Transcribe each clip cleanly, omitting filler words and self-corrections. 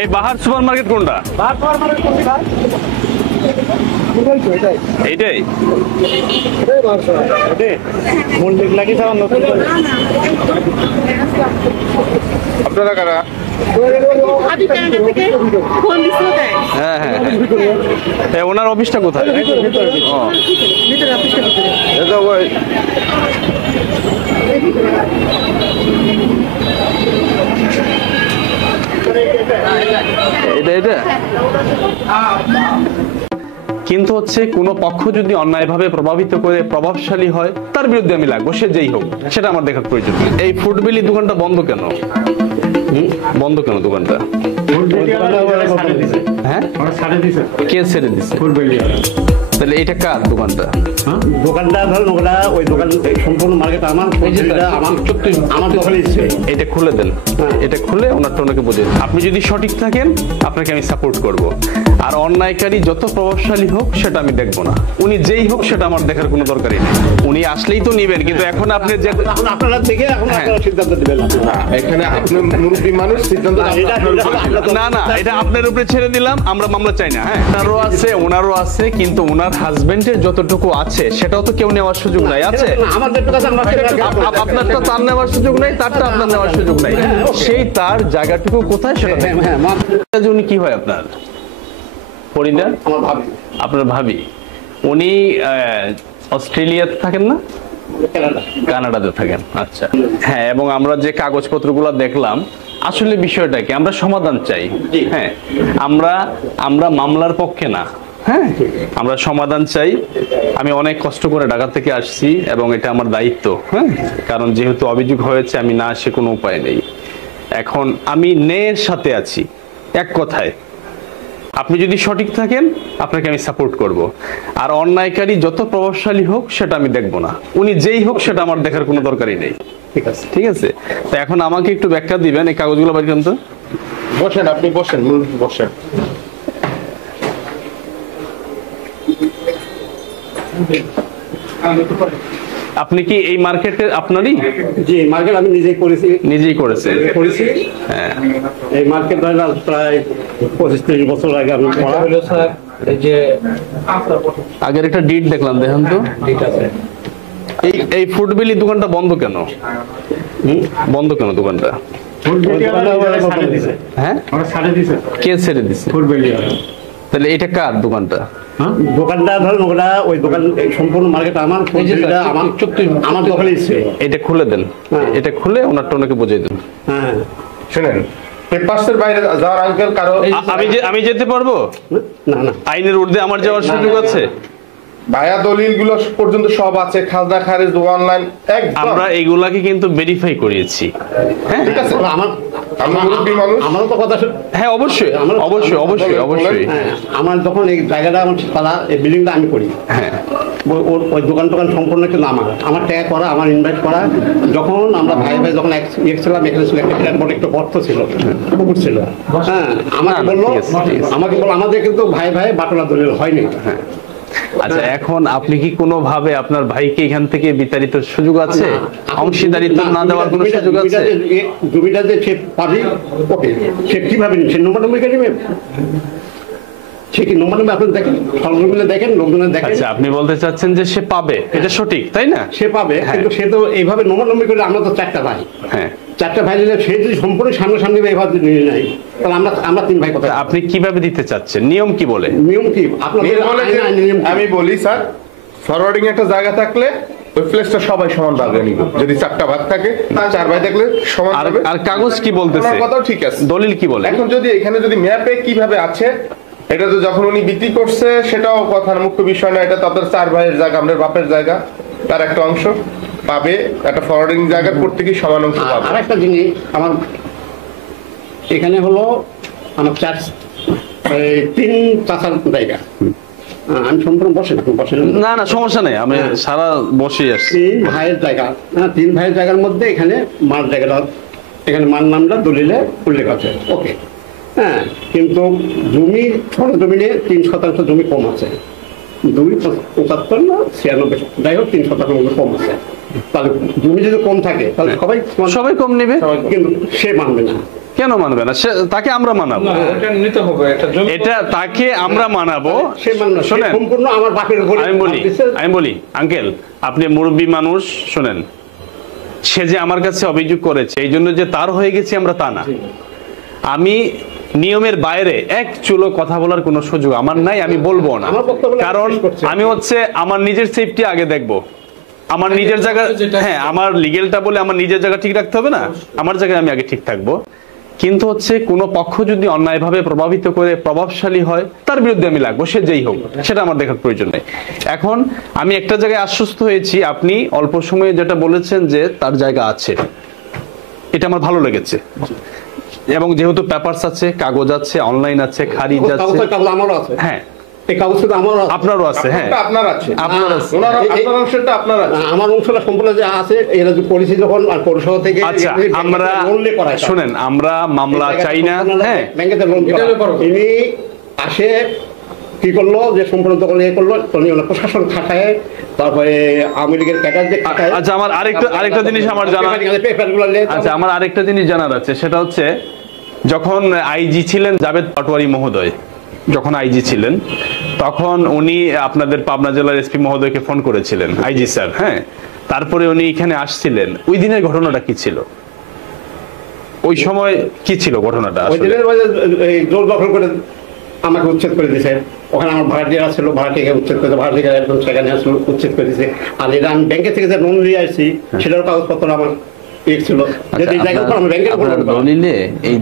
এই বাহার super market কোনটা? এইটাই আপনারা কারা? হ্যাঁ হ্যাঁ হ্যাঁ, ওনার অফিসটা কোথায়? এটা এটা কিন্তু হচ্ছে কোনো পক্ষ যদি অন্যায়ভাবে প্রভাবিত করে প্রভাবশালী হয় তার বিরুদ্ধে আমি লাগবো, সে যেই হোক, সেটা আমার দেখার প্রয়োজন। এই ফুডবিলি দোকানটা বন্ধ কেন? বন্ধ কেন দোকানটা? হ্যাঁ, কে ছেড়ে দিচ্ছে? তাহলে এটা কার দোকানটা? দোকানটা ধরুন ওটা ওই দোকান সম্পূর্ণ মার্কেট আমার আমার দোকানে। এটা খুলে দেন, এটা খুলে ওনারটা ওনাকে বুঝিয়ে দেন। আপনি যদি সঠিক থাকেন আপনাকে আমি সাপোর্ট করব, আর অন্যায়কারী যত প্রভাবশালী হোক সেটা আমি দেখবো না। উনি যেই হোক সেটা আমার দেখার কোনো দরকারই নেই। উনি আসলেই তো নিবেন, কিন্তু এখন আপনি যে আপনারা থেকে এখন সিদ্ধান্ত দিবেন। এখানে আপনি মুরব্বী মানুষ, সিদ্ধান্ত না না, এটা আপনার উপরে ছেড়ে দিলাম, আমরা মামলা চাই না। হ্যাঁ, ওনারও আছে, ওনারও আছে, কিন্তু ওনার হাজবেন্ডের যতটুকু আছে সেটাও তো কেউ নেওয়ার সুযোগ নাই। আছে আপনারটা তার নেওয়ার সুযোগ নাই, তারটা আপনার নেওয়ার সুযোগ নাই। সেই তার জায়গাটুকু কোথায় সেটা উনি কি হয় আপনার পরিবার? আপনার ভাবি, উনি অস্ট্রেলিয়াতে থাকেন না, কানাডাতে থাকেন? আচ্ছা হ্যাঁ, এবং আমরা যে কাগজপত্রগুলো দেখলাম আসলে বিষয়টা কি, আমরা সমাধান চাই। হ্যাঁ, আমরা মামলার পক্ষে না। হ্যাঁ, আমরা সমাধান চাই। আমি অনেক কষ্ট করে ঢাকা থেকে আসছি এবং এটা আমার দায়িত্ব। হ্যাঁ, কারণ যেহেতু অভিযোগ হয়েছে, আমি না আসে কোনো উপায় নেই। এখন আমি ন্যায়ের সাথে আছি। এক কথায়, আপনি যদি সঠিক থাকেন আপনাকে আমি সাপোর্ট করব, আর অন্যায়কারী যত প্রভাবশালী হোক সেটা আমি দেখবো না। উনি যেই হোক সেটা আমার দেখার কোনো দরকারই নেই। ঠিক আছে, ঠিক আছে। তো এখন আমাকে একটু ব্যাখ্যা দিবেন, এই কাগজগুলো বাড়ি তো বসেন, আপনি বসেন, বসেন। আপনি কি এই মার্কেটে আপনারই? জি, মার্কেট আমি নিজেই করেছি। নিজেই করেছেন? করেছি। হ্যাঁ, এই মার্কেট প্রায় 25-30 বছর আগে আমি করা হলো স্যার। এই যে আগের একটা ডিট দেখলাম, দেখেন তো। ঠিক আছে। এই ফুডবিলি দোকানটা বন্ধ কেন? বন্ধ কেন দোকানটা? হ্যাঁ, কে ছেড়ে দিচ্ছে? তাহলে এটা কার দোকানটা? দোকানটা ধরুন ওটা ওই দোকান সম্পূর্ণ মার্কেট আমার আমার দোকানে। এটা খুলে দেন, এটা খুলে ওনারটা ওনাকে বুঝিয়ে দেন। হ্যাঁ, শুনেন, পেপারসের বাইরে যাওয়ার আঙ্কেল কারো আমি যেতে পারবো না? না, আইনের ঊর্ধ্বে আমার যাওয়ার সুযোগ আছে। ভাইয়া দলিল গুলো পর্যন্ত সব আছে, খাজনা খারিজ অনলাইন, আমরা এইগুলাকে কিন্তু ভেরিফাই করিয়েছি। হ্যাঁ, ঠিক আছে। আমারও তো কথা। হ্যাঁ, অবশ্যই অবশ্যই অবশ্যই অবশ্যই। আমার যখন এই জায়গাটা আমার তারা এই বিল্ডিংটা আমি করি। হ্যাঁ, ওই দোকান সম্পূর্ণ কিন্তু আমার টাকা করা, আমার ইনভাইট করা। যখন আমরা ভাই যখন ছিলাম, এখানে ছিল একটা বিরাট বড় একটা গর্ত ছিল, পুকুর ছিল। হ্যাঁ, আমাকে বললো আমাদের কিন্তু ভাই বাটনা দলিল হয়নি। হ্যাঁ, আচ্ছা, এখন আপনি কি কোনো ভাবে আপনার ভাইকে এখান থেকে বিতাড়িত সুযোগ আছে? অংশীদারিত্ব না দেওয়ার কোনো সুযোগ আছে? জমিটা যে সে পাবি, ওকে, সে কিভাবে সে নম্বর নেবে? সে কি নম্বর আপনি দেখেন, সরজমিনে দেখেন, লোকজনে দেখেন। আচ্ছা, আপনি বলতে চাচ্ছেন যে সে পাবে, এটা সঠিক তাই না? সে পাবে, কিন্তু সে তো এইভাবে নম্বর করে। আমরা তো 4টা ভাই। হ্যাঁ, 4টা ভাই যদি সে যদি সম্পূর্ণ সামনাসামনি এইভাবে নিয়ে নেয়, তাহলে আমরা 3 ভাই কথা। আপনি কিভাবে দিতে চাচ্ছেন? নিয়ম কি বলে? নিয়ম কি আপনাদের? আমি বলি স্যার, ফরওয়ার্ডিং একটা জায়গা থাকলে ওই প্লেসটা সবাই সমান ভাগে নিব। যদি 4টা ভাগ থাকে, 4 ভাই থাকলে সমান হবে। আর কাগজ কি বলতেছে? কথাও ঠিক আছে, দলিল কি বলে? এখন যদি এখানে যদি ম্যাপে কিভাবে আছে, এটা তো যখন উনি বিক্রি করছে সেটাও কথার মুখ্য বিষয় না। এটা তো আপনার 4 ভাইয়ের জায়গা, আপনার বাপের জায়গা, তার একটা অংশ পাবে। একটা ফরওয়ার্ডিং জায়গার প্রত্যেকেই সমান অংশ পাবে। আর একটা জিনিস, আমার এখানে হলো আমার 3 চাচার জায়গা। আমি সম্পূর্ণ বসে না না, সমস্যা নেই, আমি সারা বসে আসছি। 3 ভাইয়ের জায়গা। হ্যাঁ, 3 ভাইয়ের জায়গার মধ্যে এখানে মার জায়গাটা, এখানে মার নামটা দলিলে উল্লেখ আছে। ওকে, হ্যাঁ, কিন্তু জমি সরজমিনে 3% জমি কম আছে। 275 না 96, যাই হোক 3% কম আছে। তাহলে জমি যদি কম থাকে তাহলে সবাই কম নেবে, কিন্তু সে মানবে না। কেন মানবে না? তাকে আমরা মানাবো, এটা তাকে আমরা মানাবো। শোনেন, আমি বলি আঙ্কেল, আপনি মুরব্বী মানুষ, শোনেন, সে যে আমার কাছে অভিযোগ করেছে এই জন্য যে তার হয়ে গেছে আমরা তা না। আমি নিয়মের বাইরে এক চুলো কথা বলার কোনো সুযোগ আমার নাই, আমি বলবো না, কারণ আমি হচ্ছে আমার নিজের সেফটি আগে দেখবো। আমার নিজের জায়গা, হ্যাঁ, আমার লিগেলটা বলে আমার নিজের জায়গা ঠিক রাখতে হবে না, আমার জায়গায় আমি আগে ঠিক থাকবো। কিন্তু হচ্ছে কোনো পক্ষ যদি অন্যায়ভাবে প্রভাবিত করে প্রভাবশালী হয় তার বিরুদ্ধে আমি লাগবো, সে যেই হোক, সেটা আমার দেখার প্রয়োজন নেই। এখন আমি একটা জায়গায় আশ্বস্ত হয়েছি, আপনি অল্প সময়ে যেটা বলেছেন যে তার জায়গা আছে, এটা আমার ভালো লেগেছে। এবং যেহেতু পেপারস আছে, কাগজ আছে, অনলাইন আছে, খারিজ আছে, হ্যাঁ আপনারও আছে, হ্যাঁ আপনার আছে, আপনার আছে, আপনার অংশটা আপনার আছে, আমার অংশটা সম্পূর্ণ যে আছে, এরা যে পলিসি যখন পৌরসভা থেকে। আচ্ছা, আমরা শুনেন, আমরা মামলা চাই না, হ্যাঁ, ব্যাংকেতে লোন তিনি আসে কি করলো যে সম্পূর্ণ দখল ইয়ে করলো, প্রশাসন খাটায়, তারপরে আওয়ামী লীগের ক্যাডার যে খাটায়। আচ্ছা, আমার আরেকটা জিনিস আমার জানা, আচ্ছা আমার আরেকটা জিনিস জানার আছে, সেটা হচ্ছে যখন আইজি ছিলেন জাভেদ পাটোয়ারি মহোদয়, যখন আইজি ছিলেন তখন উনি আপনাদের পাবনা জেলার এসপি মহোদয়কে ফোন করেছিলেন, আইজি স্যার, হ্যাঁ, তারপরে উনি এখানে আসছিলেন। ওই দিনের ঘটনাটা কি ছিল? ওই সময় কি ছিল ঘটনাটা? ওই দিনের জোর দখল করে আমাকে উচ্ছেদ করে দিয়েছে। ওখানে আমার ভাড়াটিয়া ছিল, ভাড়াটিয়াকে উচ্ছেদ করে, ভাড়াটিয়া একজন সেখানে আসলো, উচ্ছেদ করে দিয়েছে। আর এটা আমি ব্যাংকে থেকে যে লোন নিয়ে আসছি সেটার কাগজপত্র আমার ছিল।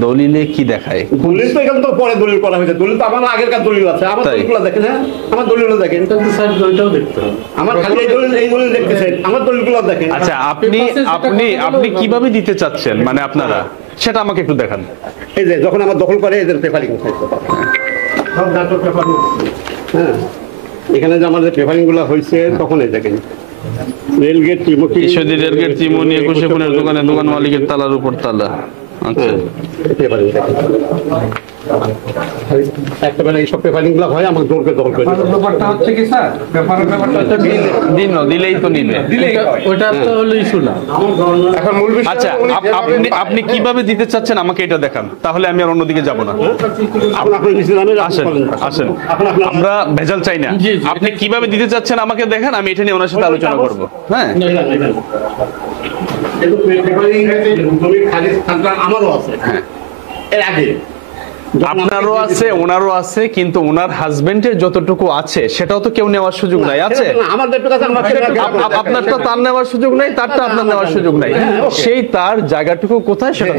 দলিলে কি দেখায়? দলিল তো এখানে তো পরে দলিল করা হয়েছে, দলিল তো আমার আগেরকার দলিল আছে, আমার দলিলগুলো দেখেন, হ্যাঁ আমার দলিলগুলো দেখেন, আমার খালি এই দলিল দেখতেছেন, আমার দলিলগুলো দেখেন। আচ্ছা, আপনি কিভাবে দিতে চাচ্ছেন, মানে আপনারা সেটা আমাকে একটু দেখান। এই যে যখন আমার দখল করে এদের পেপারিং, হ্যাঁ এখানে যে আমাদের পেপারিং গুলো হয়েছে তখন এই দেখেন রেলগেট চিমনি 21 কোণের দোকান মালিকের তালার উপর তালা। আচ্ছা, একেবারে এইসব পেপারিং গুলো হয় আমাকে জোর করে দখল করে ব্যাপারটা হচ্ছে কি স্যার, দিলেই তো নিবে, ওটা তো হলো ইস্যু না। এখন মূল বিষয়, আচ্ছা, আপনি কিভাবে দিতে চাচ্ছেন আমাকে এটা দেখান, তাহলে আমি আর অন্যদিকে যাব না। আসেন, আমরা ভেজাল চাই না, আপনি কিভাবে দিতে চাচ্ছেন আমাকে দেখান, আমি এটা নিয়ে ওনার সাথে আলোচনা করবো। হ্যাঁ, আমারও আছে, হ্যাঁ এর আগে আপনারও আছে, ওনারও আছে, কিন্তু ওনার হাজবেন্ডের যতটুকু আছে সেটাও তো কেউ নেওয়ার সুযোগ নাই। আছে, আপনারটা তার নেওয়ার সুযোগ নাই, তারটা আপনার নেওয়ার সুযোগ নাই। সেই তার জায়গাটুকু কোথায় সেটা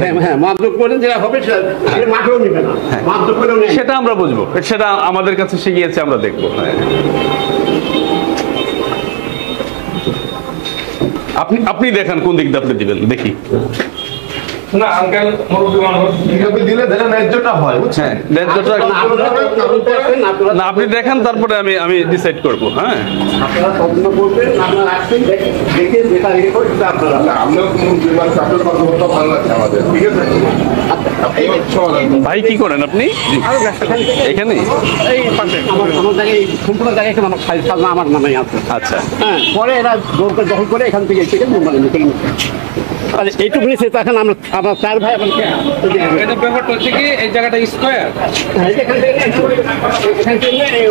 সেটা আমরা বুঝবো, সেটা আমাদের কাছে শিখিয়েছে, আমরা দেখবো। আপনি দেখান কোন দিক দিয়ে আপনি দিবেন, দেখি। না আঙ্কেল, মুরব্বি মানুষ কিভাবে দিলে যেটা ন্যায্যটা হয়, হ্যাঁ ন্যায্যটা না, আপনি দেখান, তারপরে আমি ডিসাইড করবো। হ্যাঁ, আপনারা পছন্দ করবেন, আপনারা আসবেন, দেখে যেটা রেখে সেটা আপনারা। আমরাও আপনার কথাবার্তা ভালো লাগছে আমাদের, ঠিক আছে। ভাই কি করেন আপনি এখানে? আমার জায়গায় সম্পূর্ণ জায়গায় আমার খাজনা আমার নামে আছে। আচ্ছা, হ্যাঁ, পরে এরা জোর করে দখল করে এখান থেকে এইটুকু নিচে তখন আমরা চার ভাই আমার এটা ব্যাপারটা হচ্ছে কি, এই জায়গাটা স্কয়ার,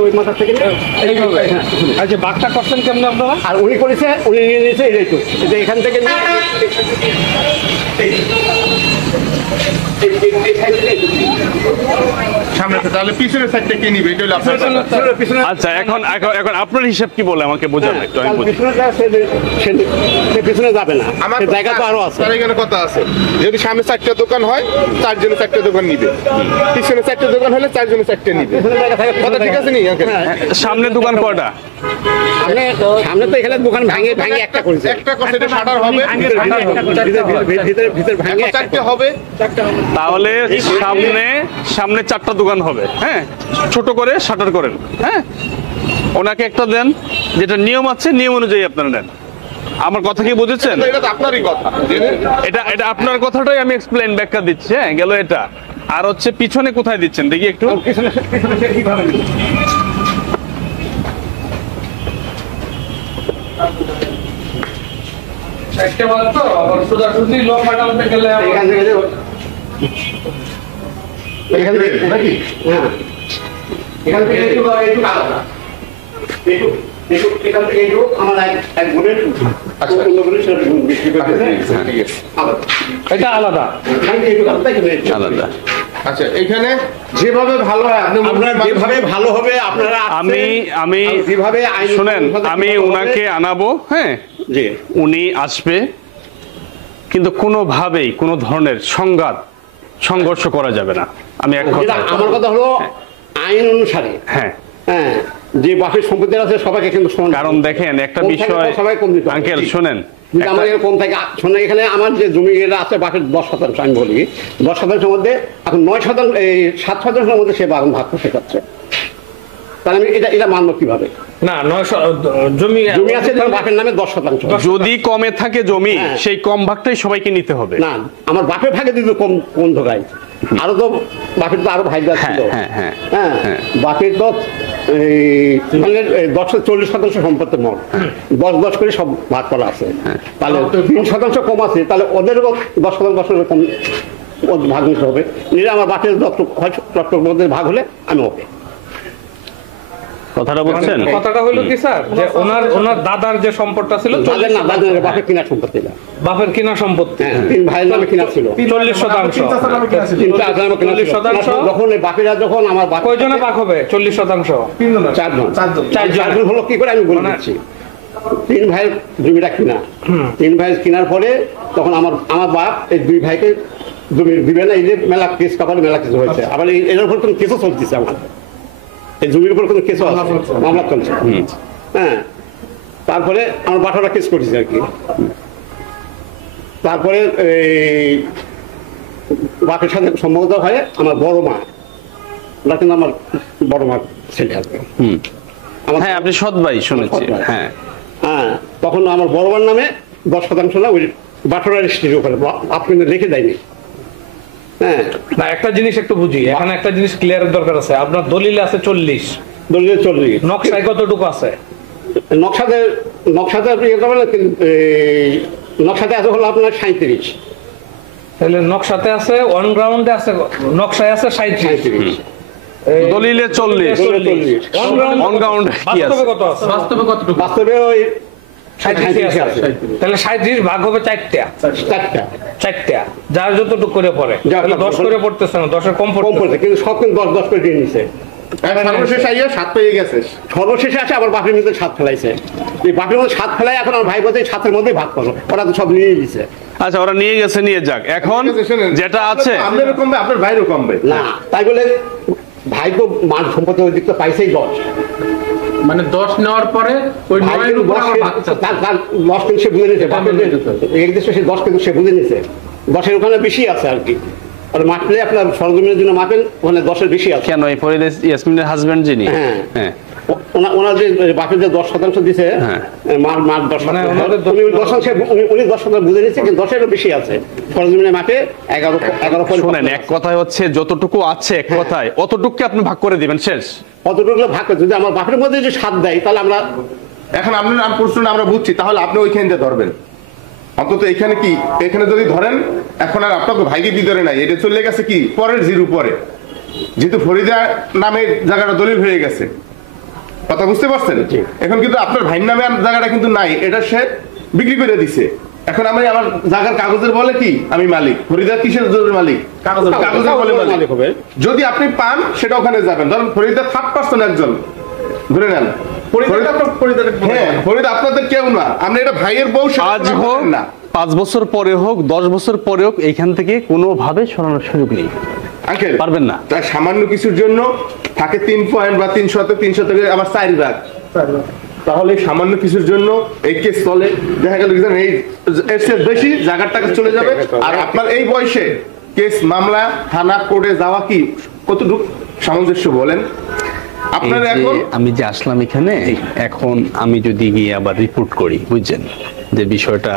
ওই মাথা থেকে আচ্ছা বাঘটা করছেন কেমন আপনারা? আর উনি করেছে, উনি নিয়ে নিয়েছে এইটু, এখান থেকে সামনে, তাহলে পিছনের সাইডটা কে নিবে, এটা হলো আপনার পিছনে। আচ্ছা, এখন আপনার হিসাব কি বলে আমাকে বোঝান একটু, আমি বুঝি। পিছনে যাবে না, আমার জায়গা তো আরো আছে। এখানে কথা আছে, যদি সামনে 4টা দোকান হয় 4 জনের 4টা দোকান নিবে, পিছনে 4টা দোকান হলে 4 জনের 4টা নিবে। কথা ঠিক আছে নি? সামনে দোকান কয়টা? সামনে তো এখানে দোকান ভাঙে একটা করেছে, একটা কথা, এটা শাটার হবে, ভিতরে ভাঙে 4টা হবে। তাহলে সামনে 4টা দোকান হবে, হ্যাঁ, ছোট করে শাটার করেন। হ্যাঁ, ওনাকে একটা দেন, যেটা নিয়ম আছে নিয়ম অনুযায়ী আপনারা নেন। আমার কথা কি বুঝেছেন? এটা তো আপনারই কথা, এটা আপনার কথাটাই আমি এক্সপ্লেইন, ব্যাখ্যা দিচ্ছি। হ্যাঁ, গেল এটা। আর হচ্ছে পিছনে কোথায় দিচ্ছেন দেখি একটু। একটা বার তো আবার সোজাসুজি লোক পাঠাতে গেলে এখান থেকে নাকি হ্যাঁ এখান থেকে একটু আলাদা এখান থেকে একটু আমার এক বোনের আচ্ছা। অন্য বোনের সেটা বিক্রি করতে ঠিক আছে। আলাদা এটা আলাদা। এখান থেকে একটু আলাদা এখানে একটু আলাদা। আচ্ছা এখানে যেভাবে ভালো হয় আপনি আপনারা যেভাবে ভালো হবে আপনারা আমি যেভাবে আইন শুনেন, আমি উনাকে আনাবো, হ্যাঁ, জি উনি আসবে, কিন্তু কোনোভাবেই কোনো ধরনের সংঘর্ষ করা যাবে না। আমি এক কথা, আমার কথা হলো আইন অনুসারে হ্যাঁ, হ্যাঁ যে বাপের সম্পত্তি আছে সবাইকে কিন্তু সমান কারণ দেখেন একটা কম বিষয়, থাকলে সবাই কম দিতে হবে। আঙ্কেল শোনেন, যদি আমার এর কম থাকে শোনেন এখানে আমার যে জমি এটা আছে বাপের 10% আমি বলি 10%-এর মধ্যে এখন 9% এই 7%-এর মধ্যে সে বাগান ভাগ করতে চাচ্ছে, তাহলে আমি এটা মানবো কিভাবে? না 900 জমি জমি আছে তার বাপের নামে 10%। যদি কমে থাকে জমি, হ্যাঁ। সেই কম ভাগটাই সবাইকে নিতে হবে। না আমার বাপের ভাগে দিত কম ধোকায়, আরো তো বাপের তো আরো ভাইরা ছিল, হ্যাঁ, হ্যাঁ, হ্যাঁ হ্যাঁ। বাপের তো মানে 10-40% সম্পত্তি মোট 10 করে সব ভাগ করা আছে, তাহলে 3% কম আছে, তাহলে ওদেরও 10% কম ভাগ নিতে হবে। নিলে আমার বাপের দত্তক মধ্যে ভাগ হলে আমি ওকে। কথাটা বলছেন? কথাটা হলো কি স্যার, যে ওনার দাদার যে সম্পদটা ছিল দাদের না, দাদের বাপের কিনা সম্পত্তি না, বাপের কিনা সম্পত্তি হ্যাঁ 3 ভাইয়ের নামে কিনা ছিল 40%। 40%। যখন এই বাপেরা যখন আমার বাপ কয়জনে ভাগ হবে 40%? 4জন হলো কি করে আমি বলে দিচ্ছি। 3 ভাইয়ের জমিটা কিনা, 3 ভাই কেনার পরে তখন আমার বাপ এই 2 ভাইকে জমি দিবে না, এই যে মেলা কেস কাপালে মেলা কিছু হয়েছে, আবার এর উপর কোনো কেসও চলতেছে, আমার এই জমির উপর কোনো কেসও আছে, মামলা চলছে, হ্যাঁ। তারপরে আমার বাটারা কেস করেছে আর কি। তারপরে এই বাপের সাথে সম্মত হয় আমার বড় মা, ওরা কিন্তু আমার বড় মা ছেলে আর কি। আমার হ্যাঁ, আপনি সৎ ভাই শুনেছি, সৎ ভাই। হ্যাঁ। হ্যাঁ তখন আমার বড় মার নামে 10% না ওই বাটারা রেজিস্ট্রির উপরে আপনি লিখে দেয়নি, হ্যাঁ। না একটা জিনিস একটু বুঝি, এখানে একটা জিনিস ক্লিয়ারের দরকার আছে। আপনার দলিলে আছে 40, দলিলে 40, নকশায় কতটুকু আছে? নকশাতে ইয়ে করবেন না, নকশাতে আছে হলো আপনার 37, তাহলে নকশাতে আছে, অন গ্রাউন্ডে আছে, নকশায় আছে 37, দলিলে 40, 40, অন গ্রাউন্ড কি আছে? বাস্তবে কত আছে? বাস্তবে ওই 37 আছে। তাহলে 37 ভাগ হবে 4টা, 4টা যার যতটুকু করে পড়ে, তাহলে 10 করে পড়তেছে না, 10 এর কম কম পড়তেছে। পড়ছে, কিন্তু সব কিন্তু 10 করে দিয়ে নিছে। সর্বশেষ আইয়া 7 পেয়ে গেছে। সর্বশেষে আছে আবার বাপের মধ্যে 7 ফেলাইছে, এই বাপের মধ্যে 7 ফেলাই এখন আমার ভাই বলতে 7-এর মধ্যেই ভাগ করো, ওরা তো সব নিয়ে দিছে। আচ্ছা, ওরা নিয়ে গেছে, নিয়ে যাক। এখন যেটা আছে, আপনারও কমবে, আপনার ভাইরও কমবে না তাই বলে ভাই তো মান সম্পত্তি ওই দিকটা পাইছেই 10, মানে 10 নেওয়ার পরে ওই 9-এর উপর আবার ভাগ চাচ্ছে। তার 10 কিন্তু সে বুঝে নিছে, বাপের এক দেশে সে 10 কিন্তু সে বুঝে নিছে, 10-এর ওখানে বেশি আছে আর কি। আর মাপলে আপনার সরজমিনের জন্য মাপেন ওখানে 10-এর বেশি আছে। কেন এই ফরিদ ইয়াসমিনের হাজবেন্ড যিনি, হ্যাঁ। হ্যাঁ, ওনার যে বাপের যে 10% দিছে, হ্যাঁ। মার 10%, মানে ওনাদের উনি 10% বুঝে নিচ্ছে, কিন্তু 10-এরও বেশি আছে সরজমিনের মাপে 11 পরে। শুনেন, এক কথায় হচ্ছে যতটুকু আছে এক কথায় অতটুকু আপনি ভাগ করে দিবেন, শেষ। কতটুকু ভাগ করে যদি আমার বাপের মধ্যে যে 7 দেয় তাহলে আমরা এখন আপনার প্রশ্নটা আমরা বুঝছি, তাহলে আপনি ওইখান দিয়ে ধরবেন অন্তত। এখানে কি, এখানে যদি ধরেন এখন আর আপনাকে ভাইকে ভিতরে নাই, এটা চলে গেছে কি পরের জিরো পরে, যেহেতু ফরিদা নামের জায়গাটা দলিল হয়ে গেছে, কথা বুঝতে পারছেন? এখন কিন্তু আপনার ভাইয়ের নামে জায়গাটা কিন্তু নাই, এটা সে বিক্রি করে দিছে। এখন আমি আমার জায়গার কাগজের বলে কি আমি মালিক, ফরিদা কিসের মালিক? কাগজের বলে মালিক হবে। যদি আপনি পান সেটা ওখানে যাবেন, ধরুন ফরিদা 3% একজন ধরে নেন, হ্যাঁ ফরিদা আপনাদের কেউ না, আপনি এটা ভাইয়ের বউ, আজ হোক, না 5 বছর পরে হোক, 10 বছর পরে হোক, এইখান থেকে কোনোভাবে সরানোর সুযোগ নেই, আঙ্কেল পারবেন না। তার সামান্য কিছুর জন্য থাকে 3 পয়েন্ট বা 3 শতক, 3 শতকে আবার 4 ভাগ, তাহলে সামান্য কিছুর জন্য এই কেস চলে, দেখা গেল এই এর চেয়ে বেশি জায়গার টাকা চলে যাবে। আর আপনার এই বয়সে কেস মামলা থানা কোর্টে যাওয়া কি কতটুকু সামঞ্জস্য বলেন? আপনার এই যে এখন আমি যে আসলাম এখানে, এখন আমি যদি গিয়ে আবার রিপোর্ট করি, বুঝছেন যে বিষয়টা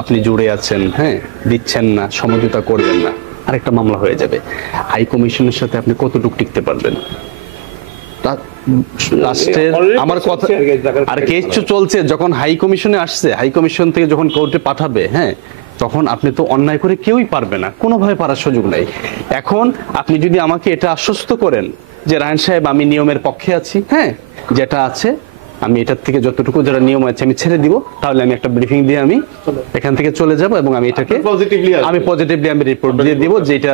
আপনি জুড়ে আছেন, হ্যাঁ, দিচ্ছেন না, সমঝোতা করবেন না, আরেকটা মামলা হয়ে যাবে। হাই কমিশনের সাথে আপনি কতটুকু টিকতে পারবেন? লাস্টের আমার কথা, আর কেস চলছে, যখন হাই কমিশনে আসছে, হাই কমিশন থেকে যখন কোর্টে পাঠাবে, হ্যাঁ, তখন আপনি তো অন্যায় করে কেউই পারবে না, কোনোভাবে পারার সুযোগ নাই। এখন আপনি যদি আমাকে এটা আশ্বস্ত করেন যে রায়হান সাহেব আমি নিয়মের পক্ষে আছি, হ্যাঁ যেটা আছে আমি এটার থেকে যতটুকু যেটা নিয়ম আছে আমি ছেড়ে দিব, তাহলে আমি একটা ব্রিফিং দিয়ে আমি এখান থেকে চলে যাব এবং আমি এটাকে পজিটিভলি আমি রিপোর্ট দিয়ে দিব যে এটা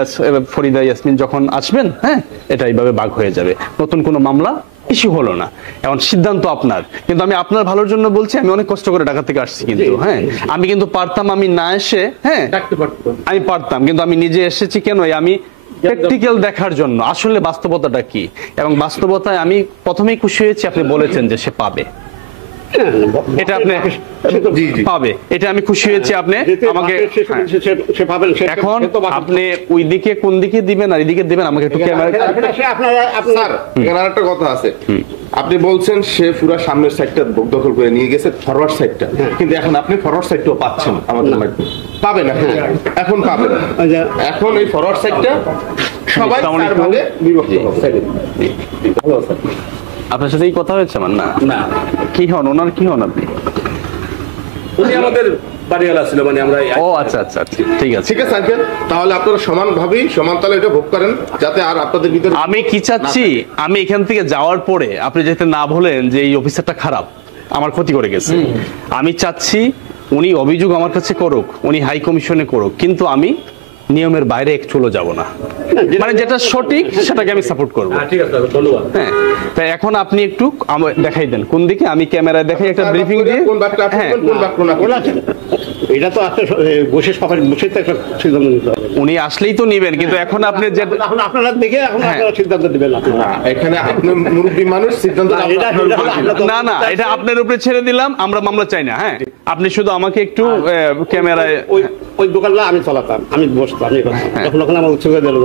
ফরিদা ইয়াসমিন যখন আসবেন, হ্যাঁ এটা এইভাবে ভাগ হয়ে যাবে, নতুন কোনো মামলা ইস্যু হলো না। এখন সিদ্ধান্ত আপনার, কিন্তু আমি আপনার ভালোর জন্য বলছি, আমি অনেক কষ্ট করে ঢাকা থেকে আসছি, কিন্তু হ্যাঁ আমি কিন্তু পারতাম আমি না এসে, হ্যাঁ আমি পারতাম, কিন্তু আমি নিজে এসেছি কেন, আমি প্র্যাকটিক্যাল দেখার জন্য আসলে বাস্তবতাটা কি। এবং বাস্তবতায় আমি প্রথমেই খুশি হয়েছি আপনি বলেছেন যে সে পাবে, এটা আপনি পাবে, এটা আমি খুশি হয়েছি আপনি আমাকে। এখন আপনি ওই দিকে কোন দিকে দিবেন আর এদিকে দিবেন আমাকে একটু ক্যামেরা। স্যার এখানে আরেকটা কথা আছে, আপনি বলছেন সে পুরো সামনের সাইডটা দখল করে নিয়ে গেছে, ফরওয়ার্ড সাইডটা, কিন্তু এখন আপনি ফরওয়ার্ড সাইডটাও পাচ্ছেন আমাদের মাধ্যমে, পাবে না এখন পাবে না। এখন এই ফরওয়ার্ড সাইডটা সবাই চার ভাগে বিভক্ত হবে। আপনার সাথে এই কথা হয়েছে আমার? না কি হন ওনার, কি হন আপনি? উনি আমাদের বাড়িওয়ালা ছিল, মানে আমরা। ও আচ্ছা আচ্ছা ঠিক আছে ঠিক আছে আঙ্কেল, তাহলে আপনারা সমানভাবেই সমান তালে এটা ভোগ করেন, যাতে আর আপনাদের ভিতরে। আমি কি চাচ্ছি, আমি এখান থেকে যাওয়ার পরে আপনি যাতে না বলেন যে এই অফিসারটা খারাপ, আমার ক্ষতি করে গেছে। আমি চাচ্ছি উনি অভিযোগ আমার কাছে করুক, উনি হাই কমিশনে করুক, কিন্তু আমি নিয়মের বাইরে এক চলে যাব না, মানে যেটা সঠিক সেটাকে আমি সাপোর্ট করবো। ঠিক আছে, ধন্যবাদ। হ্যাঁ তাই এখন আপনি একটু দেখাই দেন কোন দিকে, আমি ক্যামেরায় দেখাই একটা ব্রিফিং দিয়ে। হ্যাঁ এটা তো আসলে বসে সবাই বসে তো একটা সিদ্ধান্ত নিতে হবে। উনি আসলেই তো নিবেন, কিন্তু এখন আপনি যে এখন আপনারা দেখে এখন আপনারা সিদ্ধান্ত দিবেন না, এখানে আপনি মুরব্বী মানুষ, সিদ্ধান্ত না না এটা আপনার উপরে ছেড়ে দিলাম, আমরা মামলা চাই না। হ্যাঁ আপনি শুধু আমাকে একটু ক্যামেরায়। ওই দোকানটা আমি চালাতাম, আমি বসতাম, যখন ওখানে আমার উৎসব দিল,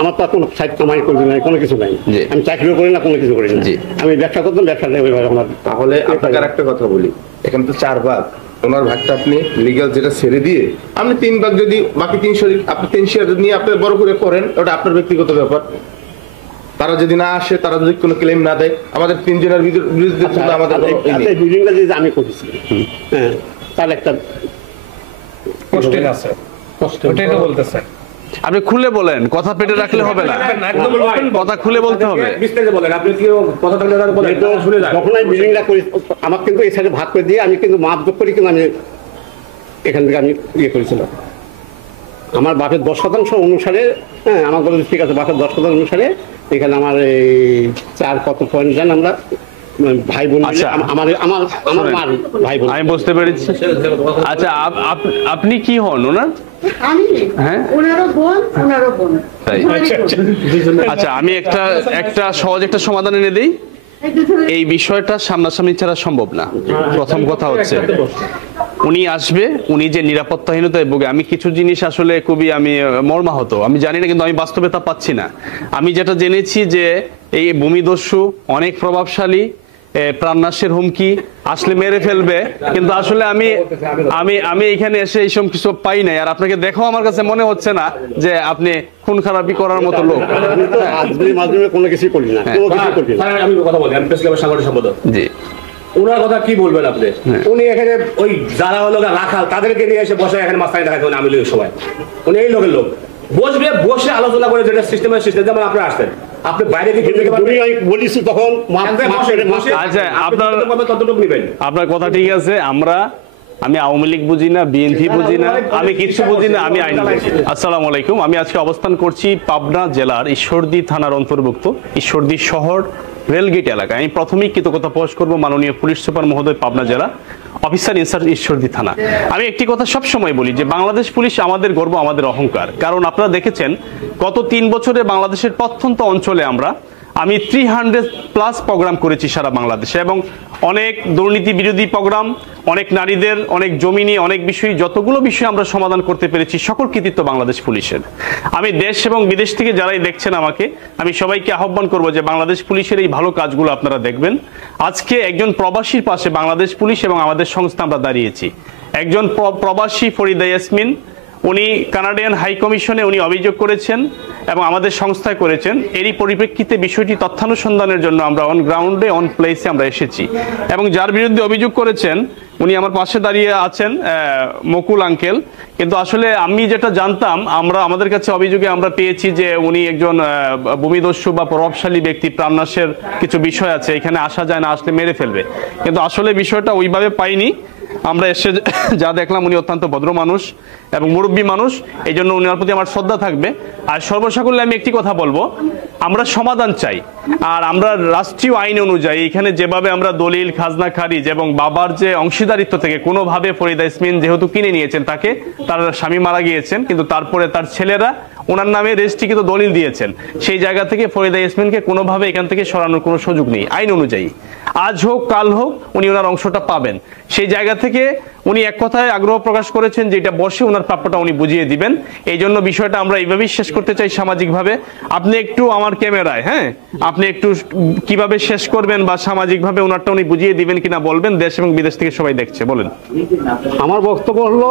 আমার তো কোনো সাইড কামাই করছি না, কোনো কিছু নাই, আমি চাকরিও করি না, কোনো কিছু করি না, আমি ব্যবসা করতাম, ব্যবসাটা ওইভাবে আমার। তাহলে আপনাকে একটা কথা বলি, এখানে তো 4 ভাগ, ওনার ভাগটা আপনি লিগ্যাল যেটা ছেড়ে দিয়ে আপনি 3 ভাগ, যদি বাকি 300 আপনি 300 নিয়ে আপনি বড় করে করেন, ওটা আপনার ব্যক্তিগত ব্যাপার। তারা যদি না আসে, তারা যদি কোনো ক্লেম না দেয়, আমাদের 3 জনের বিরুদ্ধে আমাদের বিল্ডিংটা যে আমি করেছি, হ্যাঁ তার একটা কষ্টের আছে, ওটাই তো বলতেছে। আপনি খুলে বলেন, কথা পেটে রাখলে হবে না, কথা খুলে বলতে হবে। বিস্তারিত বলেন, আপনি কি কথা থাকলে বলেন, শুনে যান। যখন আমি বিল্ডিংটা করি, আমাকে কিন্তু এই সাইডে ভাগ করে দিয়ে আমি কিন্তু মাপজোক করি, কিন্তু আমি এখান থেকে আমি ইয়ে করেছিলাম আমার বাপের 10% অনুসারে। হ্যাঁ আমার বলে ঠিক আছে, বাপের 10% অনুসারে এখানে আমার এই 4 কত পয়েন্ট জান আমরা ভাই বোন, আমার ভাই বোন, আমি বুঝতে পেরেছি। আচ্ছা আপনি কি হন ওনার? হ্যাঁ আচ্ছা আমি একটা সহজ একটা সমাধান এনে দিই। এই বিষয়টা সামনাসামনি ছাড়া সম্ভব না। প্রথম কথা হচ্ছে উনি আসবে, উনি যে নিরাপত্তাহীনতায় ভোগে, আমি কিছু জিনিস আসলে খুবই আমি মর্মাহত, আমি জানি না, কিন্তু আমি বাস্তবে তা পাচ্ছি না। আমি যেটা জেনেছি যে এই ভূমিদস্যু অনেক প্রভাবশালী, প্রাণনাশের হুমকি, আসলে মেরে ফেলবে, কিন্তু আসলে আমি আমি আমি এখানে এসে এইসব কিছু পাই নাই। আর আপনাকে দেখো আমার কাছে মনে হচ্ছে না যে আপনি খুন খারাপি করার মতো লোক। কোনো কিছু করি না, আমি কথা বলি, আমি প্রেস ক্লাবের সাংগঠনিক সম্পাদক। জি ওনার কথা কি বলবেন আপনি? উনি এখানে ওই যারা হলো রাখাল তাদেরকে নিয়ে এসে বসে এখানে মাস্তানি দেখাচ্ছে, আমি লোক সবাই, উনি এই লোকের লোক বসবে, বসে আলোচনা করে যেটা সিস্টেম যেমন আপনি আসতেন, আপনি বাইরে বলিস তখন। আচ্ছা আপনার কথা ঠিক আছে, আমি আওয়ামী লীগ বুঝি না, বিএনপি বুঝি না, আমি কিছু বুঝি না, আমি আইন বুঝি। আসসালামু আলাইকুম, আমি আজকে অবস্থান করছি পাবনা জেলার ঈশ্বরদী থানার অন্তর্ভুক্ত ঈশ্বরদী শহর রেলগেট এলাকায়। আমি প্রথমেই কৃতজ্ঞতা প্রকাশ করবো মাননীয় পুলিশ সুপার মহোদয়, পাবনা জেলা অফিসার ইনচার্জ ঈশ্বরদী থানা। আমি একটি কথা সব সময় বলি যে বাংলাদেশ পুলিশ আমাদের গর্ব, আমাদের অহংকার। কারণ আপনারা দেখেছেন গত 3 বছরে বাংলাদেশের প্রত্যন্ত অঞ্চলে আমি 300+ প্রোগ্রাম করেছি সারা বাংলাদেশে, এবং অনেক দুর্নীতি বিরোধী প্রোগ্রাম, অনেক নারীদের, অনেক জমি নিয়ে অনেক বিষয়, যতগুলো বিষয় আমরা সমাধান করতে পেরেছি, সকল কৃতিত্ব বাংলাদেশ পুলিশের। আমি দেশ এবং বিদেশ থেকে যারাই দেখছেন আমাকে, আমি সবাইকে আহ্বান করব যে বাংলাদেশ পুলিশের এই ভালো কাজগুলো আপনারা দেখবেন। আজকে একজন প্রবাসীর পাশে বাংলাদেশ পুলিশ এবং আমাদের সংস্থা আমরা দাঁড়িয়েছি। একজন প্রবাসী ফরিদা ইয়াসমিন, উনি কানাডিয়ান হাই কমিশনে উনি অভিযোগ করেছেন এবং আমাদের সংস্থায় করেছেন। এরই পরিপ্রেক্ষিতে বিষয়টি তথ্যানুসন্ধানের জন্য আমরা অন গ্রাউন্ডে অন প্লেসে আমরা এসেছি এবং যার বিরুদ্ধে অভিযোগ করেছেন উনি আমার পাশে দাঁড়িয়ে আছেন, মকুল আঙ্কেল। কিন্তু আসলে আমি যেটা জানতাম, আমাদের কাছে অভিযোগে আমরা পেয়েছি যে উনি একজন ভূমিদস্যু বা প্রভাবশালী ব্যক্তি, প্রাণনাশের কিছু বিষয় আছে, এখানে আসা যায় না, আসলে মেরে ফেলবে। কিন্তু আসলে বিষয়টা ওইভাবে পাইনি। আমরা এসে যা দেখলাম উনি অত্যন্ত ভদ্র মানুষ এবং মুরব্বী মানুষ, এই জন্য উনার প্রতি আমার শ্রদ্ধা থাকবে। আর সর্বসাকুল্যে আমি একটি কথা বলবো, আমরা সমাধান চাই। আর আমরা রাষ্ট্রীয় আইন অনুযায়ী এখানে যেভাবে আমরা দলিল, খাজনা খারিজ এবং বাবার যে অংশীদারিত্ব থেকে কোনোভাবে ফরিদা ইয়াসমিন যেহেতু কিনে নিয়েছেন, তাকে তার স্বামী মারা গিয়েছেন, কিন্তু তারপরে তার ছেলেরা ওনার নামে রেজিস্ট্রিকৃত দলিল দিয়েছেন, সেই জায়গা থেকে ফরিদা ইয়াসমিনকে কোনোভাবে এখান থেকে সরানোর কোনো সুযোগ নেই আইন অনুযায়ী। আজ হোক কাল হোক উনি ওনার অংশটা পাবেন। সেই জায়গা থেকে উনি এক কথায় আগ্রহ প্রকাশ করেছেন যে এটা বসে ওনার প্রাপ্যটা উনি বুঝিয়ে দিবেন। এই জন্য বিষয়টা আমরা এইভাবেই শেষ করতে চাই সামাজিকভাবে। আপনি একটু আমার ক্যামেরায়, হ্যাঁ, আপনি একটু কিভাবে শেষ করবেন বা সামাজিকভাবে ওনারটা উনি বুঝিয়ে দিবেন কিনা বলবেন, দেশ এবং বিদেশ থেকে সবাই দেখছে, বলেন। আমার বক্তব্য হলো,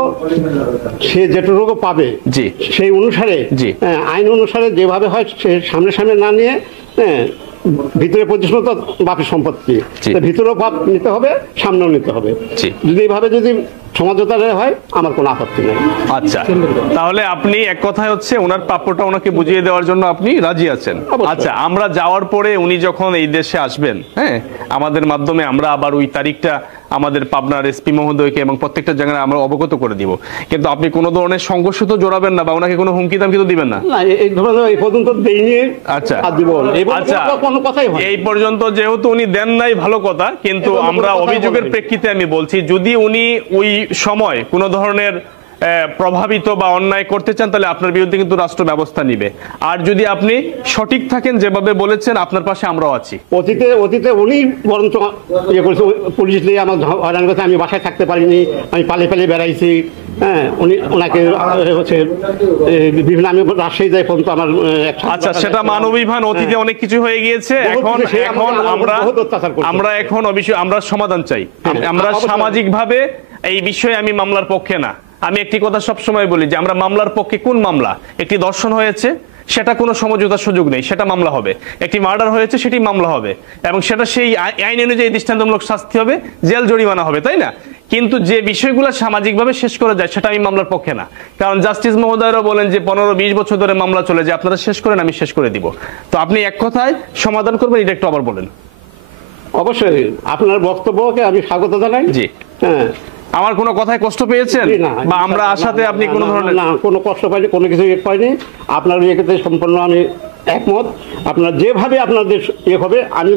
সে যেটুকু পাবে জি সেই অনুসারে, জি, আইন অনুসারে যেভাবে হয় সে সামনে সামনে না নিয়ে, ভিতরে পজিশন তো বাপের সম্পত্তি, ভিতরেও বাপ নিতে হবে, সামনেও নিতে হবে। যদি এইভাবে যদি সমঝোতা হয় আমার কোনো আপত্তি নেই। আচ্ছা, তাহলে আপনি এক কথায় হচ্ছে ওনার প্রাপ্যটা ওনাকে বুঝিয়ে দেওয়ার জন্য আপনি রাজি আছেন। আচ্ছা, আমরা যাওয়ার পরে উনি যখন এই দেশে আসবেন, হ্যাঁ, আমাদের মাধ্যমে আমরা আবার ওই তারিখটা আমাদের পাবনার এসপি মহোদয়কে এবং প্রত্যেকটা জায়গায় আমরা অবগত করে দিব। কিন্তু আপনি কোনো ধরনের সংঘর্ষ তো জড়াবেন না বা ওনাকে কোনো হুমকি দামকি তো দিবেন না? এই পর্যন্ত দেইনি। আচ্ছা আচ্ছা, কোনো কথাই হয় এই পর্যন্ত যেহেতু উনি দেন নাই, ভালো কথা। কিন্তু আমরা অভিযোগের প্রেক্ষিতে আমি বলছি, যদি উনি ওই সময় কোনো ধরনের প্রভাবিত বা অন্যায় করতে চান, তাহলে আপনার বিরুদ্ধে কিন্তু রাষ্ট্র ব্যবস্থা নিবে। আর যদি আপনি সঠিক থাকেন, যেভাবে বলেছেন, আপনার পাশে আমরাও আছি। অতীতে উনি বরঞ্চ ইয়ে করেছে, পুলিশ দিয়ে আমার হয়রান করেছে, আমি বাসায় থাকতে পারিনি, আমি পালিয়ে বেড়াইছি। হ্যাঁ, ওনাকে হচ্ছে বিভিন্ন, আমি রাজশাহী যাই পর্যন্ত আমার। আচ্ছা, সেটা মানবিভান, অতীতে অনেক কিছু হয়ে গিয়েছে। এখন আমরা সমাধান চাই। আমরা সামাজিক ভাবে এই বিষয়ে, আমি মামলার পক্ষে না। আমি একটি কথা সবসময় বলি যে আমরা মামলার পক্ষে। কোন মামলা? একটি দর্শন হয়েছে, সেটা কোনো সমঝোতার সুযোগ নেই, সেটা মামলা হবে। একটি মার্ডার হয়েছে, সেটি মামলা হবে এবং সেটা সেই আইন অনুযায়ী দৃষ্টান্তমূলক শাস্তি হবে, জেল জরিমানা হবে, তাই না? কিন্তু যে বিষয়গুলো সামাজিকভাবে শেষ করা যায়, সেটা আমি মামলার পক্ষে না। কারণ জাস্টিস মহোদয়রা বলেন যে 15-20 বছর ধরে মামলা চলে যায়, আপনারা শেষ করেন, আমি শেষ করে দিব। তো আপনি এক কথায় সমাধান করবেন, এটা একটু আবার বলেন। অবশ্যই আপনার বক্তব্যকে আমি স্বাগত জানাই। জি, হ্যাঁ। আমার কোনো কথায় কষ্ট পেয়েছেন বা আমরা আসাতে আপনি কোনো ধরনের? না, কোনো কষ্ট পাইনি, কোনো কিছু পাইনি। আপনার ইয়েতে সম্পূর্ণ আমি একমত। আপনার যেভাবে আপনাদের ইয়ে হবে, আমি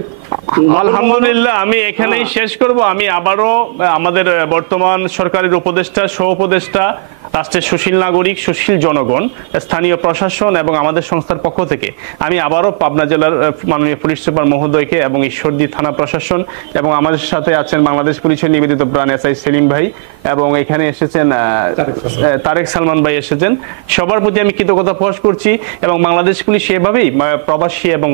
আলহামদুলিল্লাহ, আমি এখানেই শেষ করব। আমি আবারও আমাদের বর্তমান সরকারের উপদেষ্টা, সহ উপদেষ্টা, রাষ্ট্রের সুশীল নাগরিক, সুশীল জনগণ, স্থানীয় প্রশাসন এবং আমাদের সংস্থার পক্ষ থেকে আমি আবারও পাবনা জেলার মাননীয় পুলিশ সুপার মহোদয়কে এবং ঈশ্বরদী থানা প্রশাসন এবং আমাদের সাথে আছেন বাংলাদেশ পুলিশের নিবেদিত প্রাণ এসআই সেলিম ভাই এবং এখানে এসেছেন তারেক সালমান ভাই এসেছেন, সবার প্রতি আমি কৃতজ্ঞতা প্রকাশ করছি। এবং বাংলাদেশ পুলিশ এভাবেই প্রবাসী এবং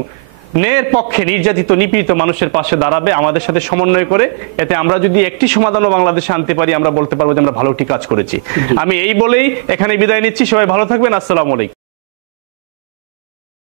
ন্যায়ের পক্ষে নির্যাতিত, নিপীড়িত মানুষের পাশে দাঁড়াবে আমাদের সাথে সমন্বয় করে। এতে আমরা যদি একটি সমাধানও বাংলাদেশে আনতে পারি, আমরা বলতে পারবো যে আমরা ভালোটি কাজ করেছি। আমি এই বলেই এখানে বিদায় নিচ্ছি। সবাই ভালো থাকবেন। আসসালামু আলাইকুম।